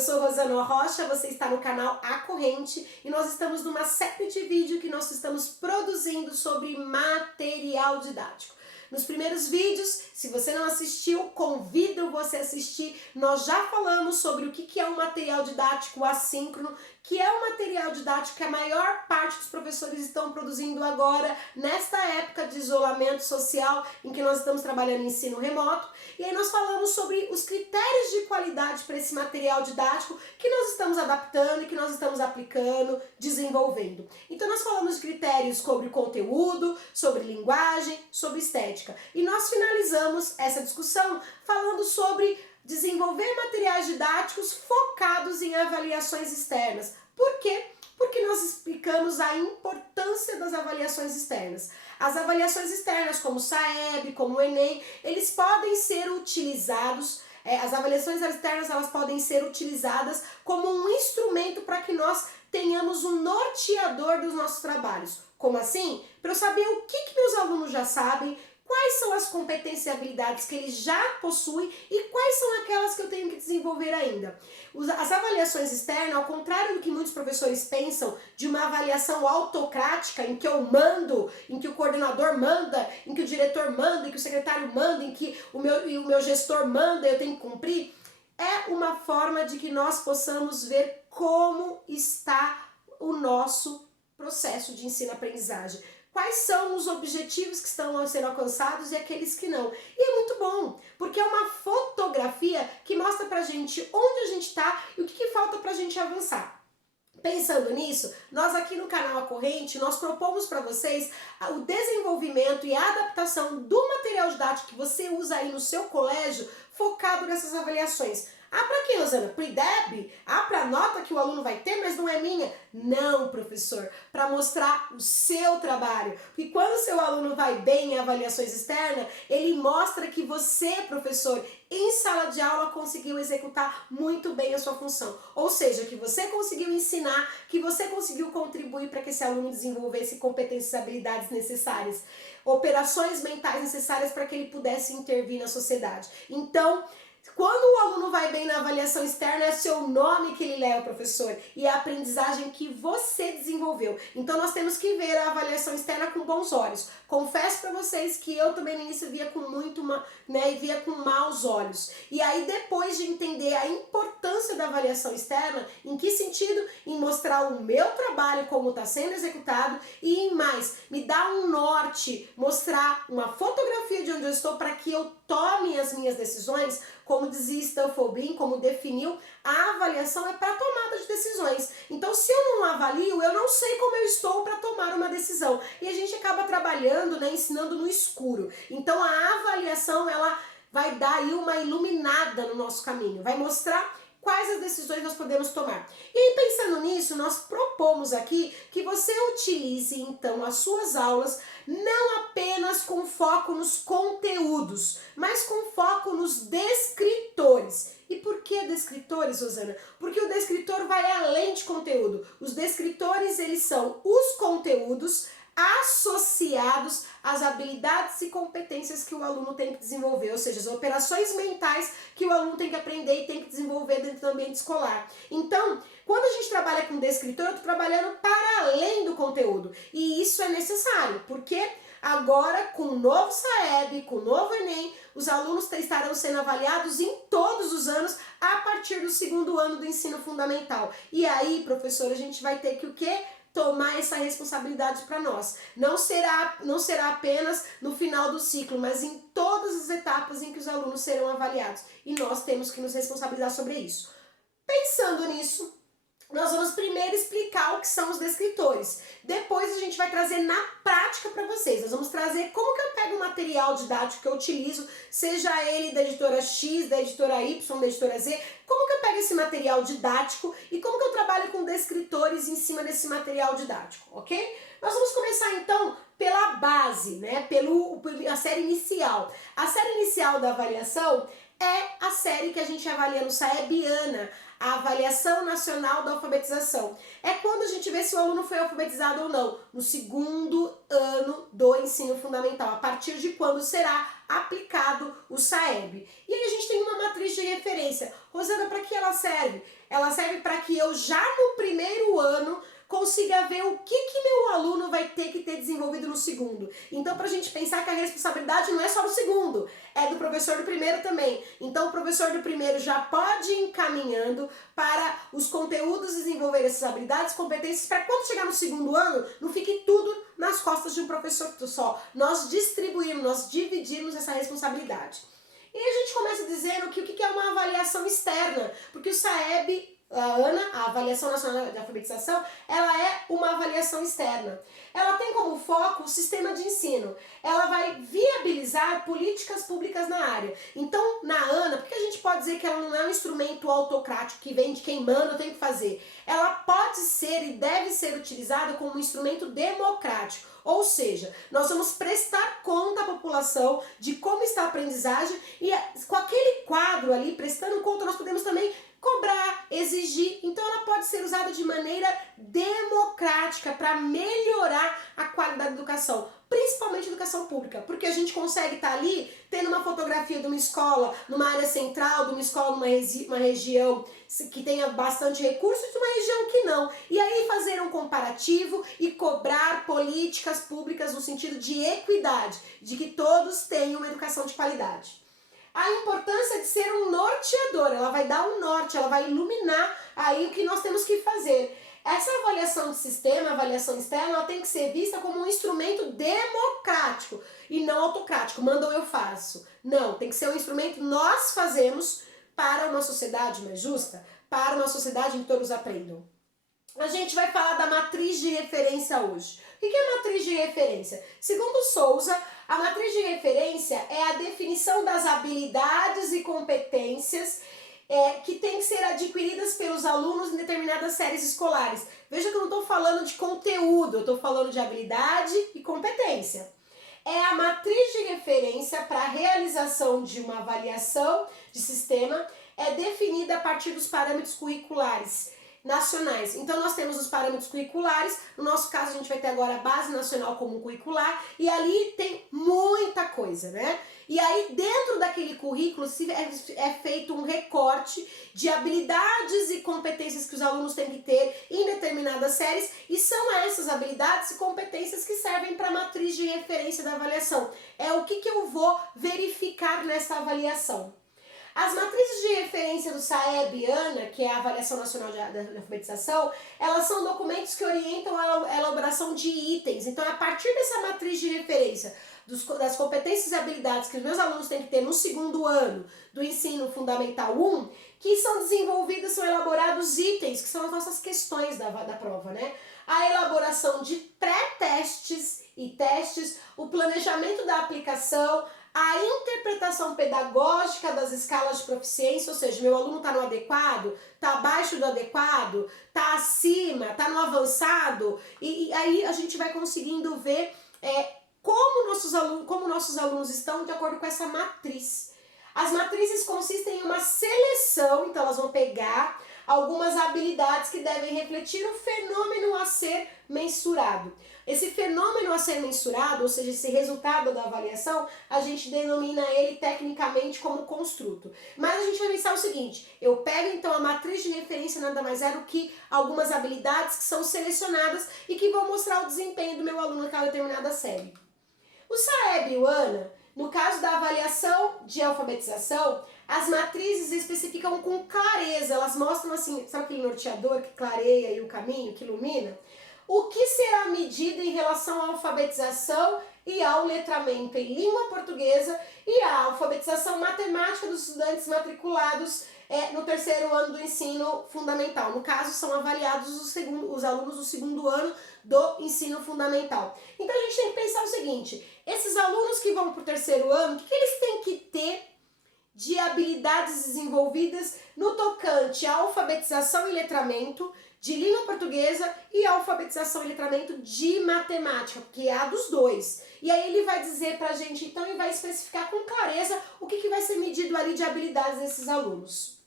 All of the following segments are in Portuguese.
Eu sou Rosana Rocha, você está no canal A Corrente e nós estamos numa série de vídeos que nós estamos produzindo sobre material didático. Nos primeiros vídeos, se você não assistiu, convido você a assistir. Nós já falamos sobre o que é um material didático assíncrono, que é um material didático que a maior parte dos professores estão produzindo agora, nesta época de isolamento social, em que nós estamos trabalhando em ensino remoto. E aí nós falamos sobre os critérios de qualidade para esse material didático que nós estamos adaptando e que nós estamos aplicando, desenvolvendo. Então nós falamos de critérios sobre conteúdo, sobre linguagem, sobre estética. E nós finalizamos essa discussão falando sobre desenvolver materiais didáticos focados em avaliações externas. Por quê? Porque nós explicamos a importância das avaliações externas. As avaliações externas, como o SAEB, como o Enem, eles podem ser utilizados, as avaliações externas elas podem ser utilizadas como um instrumento para que nós tenhamos um norteador dos nossos trabalhos. Como assim? Para eu saber o que meus alunos já sabem, quais são as competências e habilidades que eles já possuem e quais são aquelas que eu tenho que desenvolver ainda. As avaliações externas, ao contrário do que muitos professores pensam, de uma avaliação autocrática, em que eu mando, em que o coordenador manda, em que o diretor manda, em que o secretário manda, em que o meu gestor manda, eu tenho que cumprir, é uma forma de que nós possamos ver como está o nosso processo de ensino-aprendizagem. Quais são os objetivos que estão sendo alcançados e aqueles que não. E é muito bom, porque é uma fotografia que mostra pra gente onde a gente está e o que falta pra gente avançar. Pensando nisso, nós aqui no canal A Corrente, nós propomos para vocês o desenvolvimento e a adaptação do material didático que você usa aí no seu colégio, focado nessas avaliações. Ah, para quê, Rosana? Pro IDEB? Ah, para nota que o aluno vai ter, mas não é minha? Não, professor, para mostrar o seu trabalho. Porque quando o seu aluno vai bem em avaliações externas, ele mostra que você, professor, em sala de aula conseguiu executar muito bem a sua função. Ou seja, que você conseguiu ensinar, que você conseguiu contribuir para que esse aluno desenvolvesse competências e habilidades necessárias. Operações mentais necessárias para que ele pudesse intervir na sociedade. Então, quando o aluno vai bem na avaliação externa, é seu nome que ele leva, professor, e a aprendizagem que você desenvolveu. Então nós temos que ver a avaliação externa com bons olhos. Confesso para vocês que eu também no início via com via com maus olhos. E aí depois de entender a importância da avaliação externa, em que sentido? Em mostrar o meu trabalho como está sendo executado e em mais, me dar um norte, mostrar uma fotografia de onde eu estou para que eu tome as minhas decisões. Como dizia Stanford Bean, como definiu, a avaliação é para tomada de decisões. Então, se eu não avalio, eu não sei como eu estou para tomar uma decisão. E a gente acaba trabalhando, ensinando no escuro. Então, a avaliação, ela vai dar aí uma iluminada no nosso caminho, vai mostrar quais as decisões nós podemos tomar. E aí, pensando nisso, nós propomos aqui que você utilize, então, as suas aulas não apenas com foco nos conteúdos, mas com foco nos descritores. E por que descritores, Rosana? Porque o descritor vai além de conteúdo. Os descritores, eles são os conteúdos associados às habilidades e competências que o aluno tem que desenvolver, ou seja, as operações mentais que o aluno tem que aprender e tem que desenvolver dentro do ambiente escolar. Então, quando a gente trabalha com descritor, eu estou trabalhando para além do conteúdo. E isso é necessário, porque agora, com o novo SAEB, com o novo Enem, os alunos estarão sendo avaliados em todos os anos a partir do segundo ano do ensino fundamental. E aí, professor, a gente vai ter que o quê? Tomar essa responsabilidade para nós. Não será apenas no final do ciclo, mas em todas as etapas em que os alunos serão avaliados. E nós temos que nos responsabilizar sobre isso. Pensando nisso, nós vamos primeiro explicar o que são os descritores. Depois a gente vai trazer na prática para vocês. Nós vamos trazer como que eu pego o material didático que eu utilizo, seja ele da editora X, da editora Y, da editora Z, como que eu pego esse material didático e como que eu trabalho com descritores em cima desse material didático, ok? Nós vamos começar então pela base, a série inicial. A série inicial da avaliação é a série que a gente avalia no SAEB-ANA, a Avaliação Nacional da Alfabetização. É quando a gente vê se o aluno foi alfabetizado ou não, no segundo ano do ensino fundamental, a partir de quando será aplicado o SAEB. E aí a gente tem uma matriz de referência. Rosana, para que ela serve? Ela serve para que eu já no primeiro ano consiga ver o que meu aluno vai ter que ter desenvolvido no segundo. Então, para a gente pensar que a responsabilidade não é só do segundo, é do professor do primeiro também. Então, o professor do primeiro já pode ir encaminhando para os conteúdos desenvolver essas habilidades, competências, para quando chegar no segundo ano, não fique tudo nas costas de um professor só. Nós distribuímos, nós dividimos essa responsabilidade. E a gente começa dizendo que o que é uma avaliação externa, porque o SAEB, a ANA, a Avaliação Nacional de Alfabetização, ela é uma avaliação externa. Ela tem como foco o sistema de ensino. Ela vai viabilizar políticas públicas na área. Então, na ANA, por que a gente pode dizer que ela não é um instrumento autocrático que vem de quem manda, tem que fazer? Ela pode ser e deve ser utilizada como um instrumento democrático. Ou seja, nós vamos prestar conta à população de como está a aprendizagem e com aquele quadro ali, prestando conta, nós podemos também cobrar, exigir. Então ela pode ser usada de maneira democrática para melhorar a qualidade da educação, principalmente a educação pública, porque a gente consegue estar ali tendo uma fotografia de uma escola numa área central, de uma escola numa região que tenha bastante recursos e de uma região que não. E aí fazer um comparativo e cobrar políticas públicas no sentido de equidade, de que todos tenham uma educação de qualidade. A importância de ser um norteador, ela vai dar um norte, ela vai iluminar aí o que nós temos que fazer. Essa avaliação de sistema, avaliação externa, ela tem que ser vista como um instrumento democrático e não autocrático, manda ou eu faço. Não, tem que ser um instrumento nós fazemos para uma sociedade mais justa, para uma sociedade em que todos aprendam. A gente vai falar da matriz de referência hoje. O que é matriz de referência? Segundo Souza, a matriz de referência é a definição das habilidades e competências que têm que ser adquiridas pelos alunos em determinadas séries escolares. Veja que eu não estou falando de conteúdo, eu estou falando de habilidade e competência. É a matriz de referência para a realização de uma avaliação de sistema, é definida a partir dos parâmetros curriculares nacionais. Então nós temos os parâmetros curriculares, no nosso caso a gente vai ter agora a Base Nacional Comum Curricular e ali tem muita coisa, né? E aí dentro daquele currículo é feito um recorte de habilidades e competências que os alunos têm que ter em determinadas séries e são essas habilidades e competências que servem para a matriz de referência da avaliação. É o que eu vou verificar nessa avaliação. As matrizes de referência do SAEB e ANA, que é a Avaliação Nacional de Alfabetização, elas são documentos que orientam a elaboração de itens. Então, é a partir dessa matriz de referência, das competências e habilidades que os meus alunos têm que ter no segundo ano do ensino fundamental 1, que são desenvolvidos, são elaborados itens, que são as nossas questões da prova, né? A elaboração de pré-testes e testes, o planejamento da aplicação, a interpretação pedagógica das escalas de proficiência, ou seja, meu aluno está no adequado, está abaixo do adequado, está acima, está no avançado, e aí a gente vai conseguindo ver como nossos alunos estão de acordo com essa matriz. As matrizes consistem em uma seleção, então elas vão pegar algumas habilidades que devem refletir o fenômeno a ser mensurado. Esse fenômeno a ser mensurado, ou seja, esse resultado da avaliação, a gente denomina ele tecnicamente como construto. Mas a gente vai pensar o seguinte, eu pego então a matriz de referência, nada mais é do que algumas habilidades que são selecionadas e que vão mostrar o desempenho do meu aluno naquela determinada série. O SAEB e o ANA, no caso da avaliação de alfabetização, as matrizes especificam com clareza, elas mostram assim, sabe aquele norteador que clareia aí o caminho, que ilumina? O que será medido em relação à alfabetização e ao letramento em língua portuguesa e à alfabetização matemática dos estudantes matriculados no terceiro ano do ensino fundamental. No caso, são avaliados os alunos do segundo ano do ensino fundamental. Então a gente tem que pensar o seguinte, esses alunos que vão para o terceiro ano, o que eles têm que ter de habilidades desenvolvidas no tocante à alfabetização e letramento de língua portuguesa e alfabetização e letramento de matemática, que é a dos dois. E aí ele vai dizer pra gente, então, e vai especificar com clareza o que vai ser medido ali de habilidades desses alunos.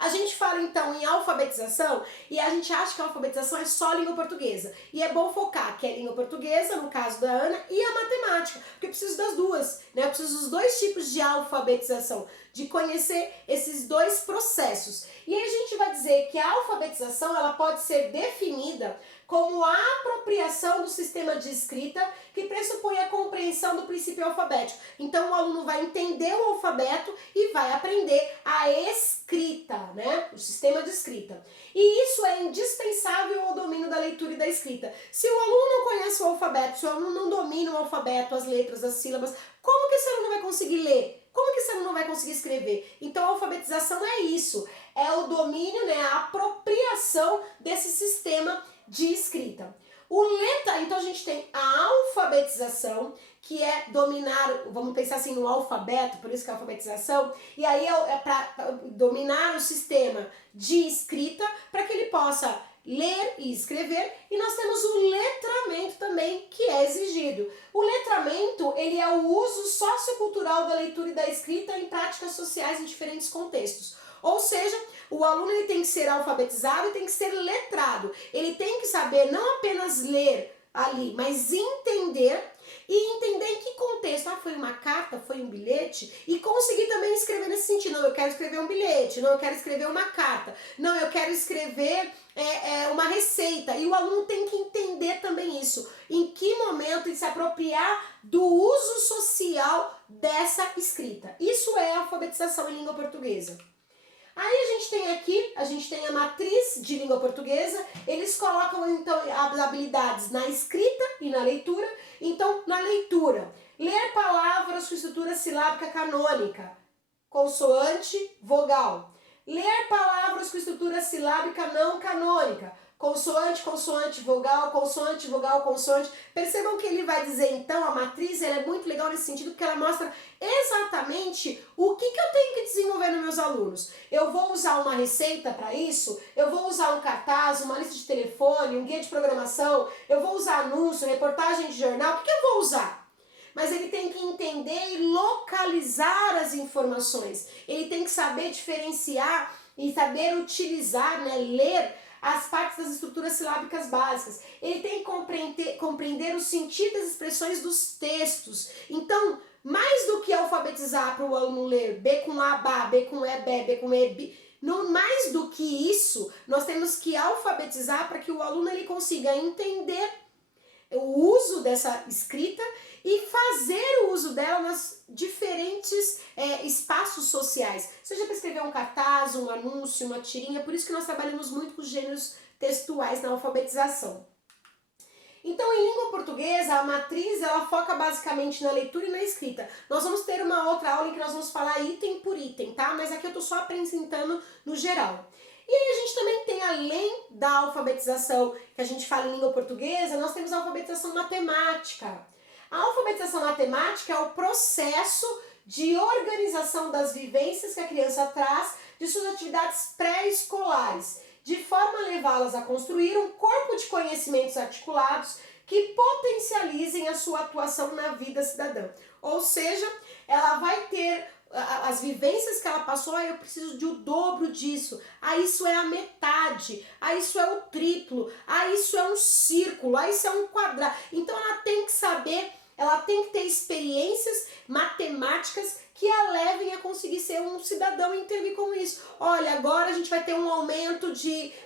A gente fala então em alfabetização e a gente acha que a alfabetização é só língua portuguesa. E é bom focar que é língua portuguesa, no caso da Ana, e a matemática, porque eu preciso das duas, né? Eu preciso dos dois tipos de alfabetização, de conhecer esses dois processos. E aí a gente vai dizer que a alfabetização ela pode ser definida como a apropriação do sistema de escrita que pressupõe a compreensão do princípio alfabético. Então o aluno vai entender o alfabeto e vai aprender a escrita, né? O sistema de escrita. E isso é indispensável ao domínio da leitura e da escrita. Se o aluno não conhece o alfabeto, se o aluno não domina o alfabeto, as letras, as sílabas, como que esse aluno vai conseguir ler? Como que esse aluno vai conseguir escrever? Então a alfabetização é isso, é o domínio, né, a apropriação desse sistema de escrita. Então a gente tem a alfabetização, que é dominar, vamos pensar assim no alfabeto, por isso que é a alfabetização, e aí é para dominar o sistema de escrita para que ele possa ler e escrever, e nós temos o letramento também, que é exigido. O letramento, ele é o uso sociocultural da leitura e da escrita em práticas sociais em diferentes contextos. Ou seja, o aluno ele tem que ser alfabetizado e tem que ser letrado. Ele tem que saber não apenas ler ali, mas entender e entender em que contexto. Ah, foi uma carta, foi um bilhete, e conseguir também escrever nesse sentido. Não, eu quero escrever um bilhete, não, eu quero escrever uma carta, não, eu quero escrever uma receita. E o aluno tem que entender também isso. Em que momento ele se apropriar do uso social dessa escrita. Isso é alfabetização em língua portuguesa. Aí a gente tem a matriz de língua portuguesa, eles colocam então as habilidades na escrita e na leitura. Então, na leitura, ler palavras com estrutura silábica canônica, consoante, vogal. Ler palavras com estrutura silábica não canônica, consoante, consoante, vogal, consoante, vogal, consoante. Percebam que ele vai dizer, então, a matriz ela é muito legal nesse sentido, porque ela mostra exatamente o que eu tenho que desenvolver nos meus alunos. Eu vou usar uma receita para isso, eu vou usar um cartaz, uma lista de telefone, um guia de programação, eu vou usar anúncio, reportagem de jornal, o que eu vou usar? Mas ele tem que entender e localizar as informações. Ele tem que saber diferenciar e saber utilizar, né, ler as partes das estruturas silábicas básicas. Ele tem que compreender o sentido das expressões dos textos. Então, mais do que alfabetizar para o aluno ler B com A, Bá, B com E, Bé, B com E, B, não, mais do que isso, nós temos que alfabetizar para que o aluno ele consiga entender o uso dessa escrita e fazer o uso dela nas diferentes espaços sociais, seja para escrever um cartaz, um anúncio, uma tirinha. Por isso que nós trabalhamos muito com gêneros textuais na alfabetização. Então, em língua portuguesa, a matriz ela foca basicamente na leitura e na escrita. Nós vamos ter uma outra aula em que nós vamos falar item por item, tá? Mas aqui eu tô só apresentando no geral. E aí a gente também tem, além da alfabetização que a gente fala em língua portuguesa, nós temos a alfabetização matemática. A alfabetização matemática é o processo de organização das vivências que a criança traz de suas atividades pré-escolares, de forma a levá-las a construir um corpo de conhecimentos articulados que potencializem a sua atuação na vida cidadã. Ou seja, ela vai ter as vivências que ela passou, eu preciso de o dobro disso, isso é a metade, isso é o triplo, isso é um círculo, isso é um quadrado. Então ela tem que saber, ela tem que ter experiências matemáticas que a levem a conseguir ser um cidadão e intervir com isso. Olha, agora a gente vai ter um aumento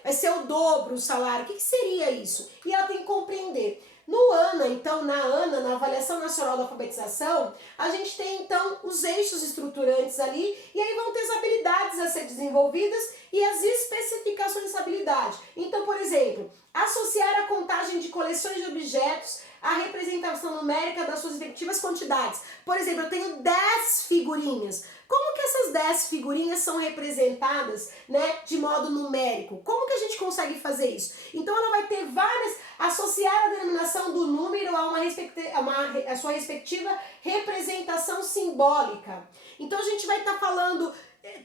vai ser o dobro o salário, o que seria isso? E ela tem que compreender. No ANA, então, na Avaliação Nacional da Alfabetização, a gente tem, então, os eixos estruturantes ali, e aí vão ter as habilidades a ser desenvolvidas e as especificações dessa habilidade. Então, por exemplo, associar a contagem de coleções de objetos à representação numérica das suas respectivas quantidades. Por exemplo, eu tenho 10 figurinhas. Como que essas 10 figurinhas são representadas, né, de modo numérico? Como que a gente consegue fazer isso? Então ela vai ter associar a denominação do número a sua respectiva representação simbólica. Então a gente vai estar falando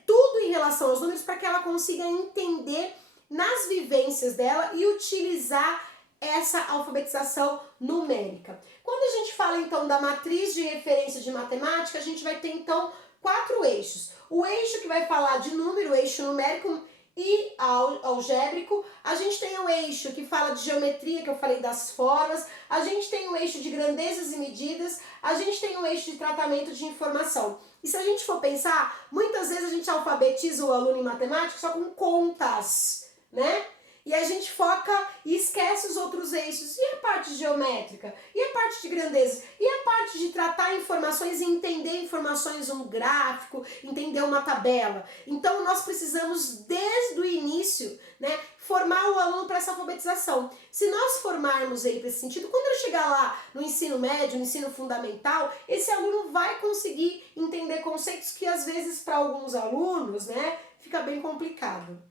tudo em relação aos números para que ela consiga entender nas vivências dela e utilizar essa alfabetização numérica. Quando a gente fala então da matriz de referência de matemática, a gente vai ter então 4 eixos. O eixo que vai falar de número, o eixo numérico e algébrico. A gente tem o eixo que fala de geometria, que eu falei das formas. A gente tem o eixo de grandezas e medidas. A gente tem o eixo de tratamento de informação. E se a gente for pensar, muitas vezes a gente alfabetiza o aluno em matemática só com contas, né? E a gente foca e esquece os outros eixos. E a parte geométrica? E a parte de grandeza? E a parte de tratar informações e entender informações, um gráfico, entender uma tabela? Então nós precisamos, desde o início, né, formar o aluno para essa alfabetização. Se nós formarmos ele para esse sentido, quando ele chegar lá no ensino médio, no ensino fundamental, esse aluno vai conseguir entender conceitos que às vezes para alguns alunos, né, fica bem complicado.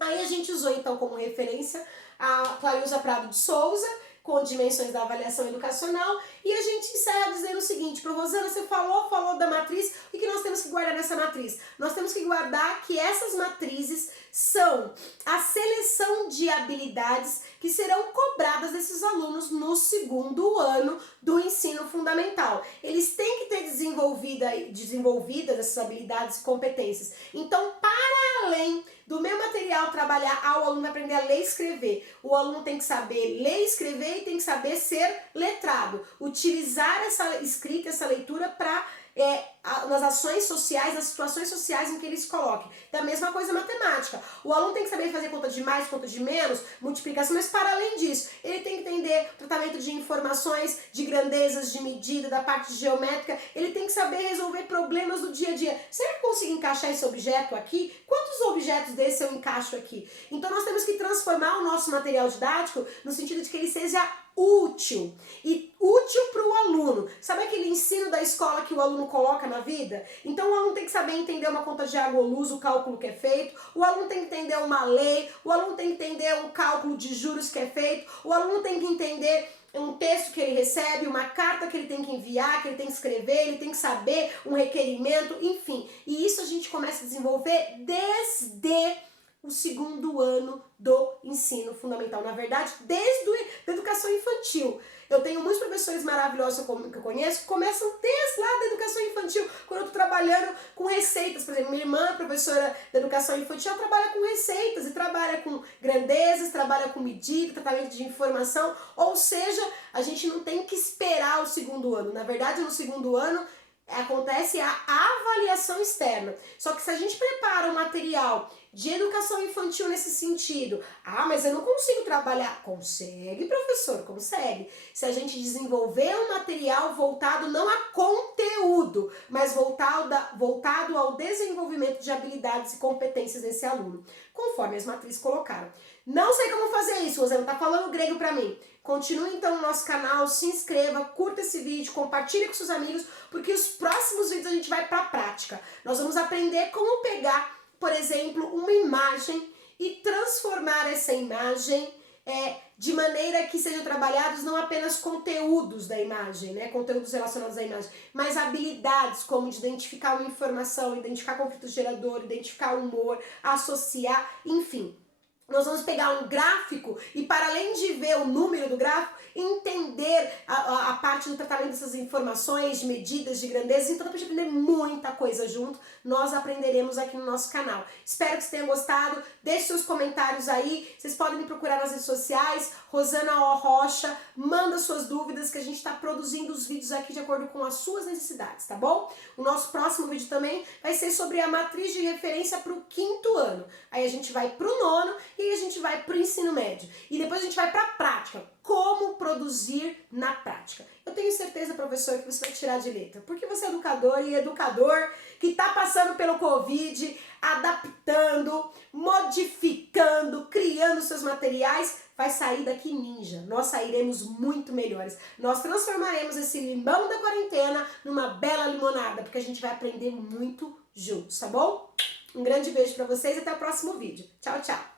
Aí a gente usou então como referência a Clarilza Prado de Souza, com dimensões da avaliação educacional, e a gente encerra dizendo o seguinte: para Rosana, você falou da matriz, o que nós temos que guardar nessa matriz? Nós temos que guardar que essas matrizes são a seleção de habilidades que serão cobradas desses alunos no segundo ano do ensino fundamental. Eles têm que ter desenvolvidas essas habilidades e competências. Então, para além do meu material trabalhar, o aluno vai aprender a ler e escrever. O aluno tem que saber ler e escrever e tem que saber ser letrado. Utilizar essa escrita, essa leitura para nas ações sociais, nas situações sociais em que ele se coloque. Da mesma coisa matemática. O aluno tem que saber fazer conta de mais, conta de menos, multiplicação, mas para além disso, ele tem que entender o tratamento de informações, de grandezas, de medida, da parte geométrica, ele tem que saber resolver problemas do dia a dia. Será que eu consigo encaixar esse objeto aqui? Quantos objetos desses eu encaixo aqui? Então nós temos que transformar o nosso material didático no sentido de que ele seja útil, e útil para o aluno. Sabe aquele ensino da escola que o aluno coloca na vida? Então o aluno tem que saber entender uma conta de água ou luz, o cálculo que é feito, o aluno tem que entender uma lei, o aluno tem que entender um cálculo de juros que é feito, o aluno tem que entender um texto que ele recebe, uma carta que ele tem que enviar, que ele tem que escrever, ele tem que saber um requerimento, enfim. E isso a gente começa a desenvolver desde o segundo ano do ensino fundamental. Na verdade, desde a educação infantil. Eu tenho muitos professores maravilhosos que eu conheço que começam desde lá da educação infantil, quando eu estou trabalhando com receitas. Por exemplo, minha irmã, professora da educação infantil, ela trabalha com receitas e trabalha com grandezas, trabalha com medida, tratamento de informação. Ou seja, a gente não tem que esperar o segundo ano. Na verdade, no segundo ano acontece a avaliação externa. Só que se a gente prepara um material de educação infantil nesse sentido, mas eu não consigo trabalhar. Consegue, professor, consegue. Se a gente desenvolver um material voltado não a conteúdo, mas voltado ao desenvolvimento de habilidades e competências desse aluno, conforme as matrizes colocaram. Não sei como fazer isso, Rosana, tá falando grego pra mim. Continue então no nosso canal, se inscreva, curta esse vídeo, compartilhe com seus amigos, porque os próximos vídeos a gente vai pra prática. Nós vamos aprender como pegar, por exemplo, uma imagem e transformar essa imagem de maneira que sejam trabalhados não apenas conteúdos da imagem, né, conteúdos relacionados à imagem, mas habilidades como de identificar uma informação, identificar conflito gerador, identificar humor, associar, enfim. Nós vamos pegar um gráfico e, para além de ver o número do gráfico, entender a parte do tratamento dessas informações, de medidas, de grandezas. Então, depois de aprender muita coisa junto, nós aprenderemos aqui no nosso canal. Espero que vocês tenham gostado. Deixe seus comentários aí. Vocês podem me procurar nas redes sociais, Rosana O. Rocha. Manda suas dúvidas, que a gente está produzindo os vídeos aqui de acordo com as suas necessidades, tá bom? O nosso próximo vídeo também vai ser sobre a matriz de referência para o 5º ano. Aí a gente vai para o 9º e aí a gente vai para o ensino médio. E depois a gente vai para a prática. Como produzir na prática. Eu tenho certeza, professor, que você vai tirar de letra. Porque você é educador e educador que está passando pelo Covid, adaptando, modificando, criando seus materiais, vai sair daqui ninja. Nós sairemos muito melhores. Nós transformaremos esse limão da quarentena numa bela limonada, porque a gente vai aprender muito juntos, tá bom? Um grande beijo para vocês e até o próximo vídeo. Tchau, tchau!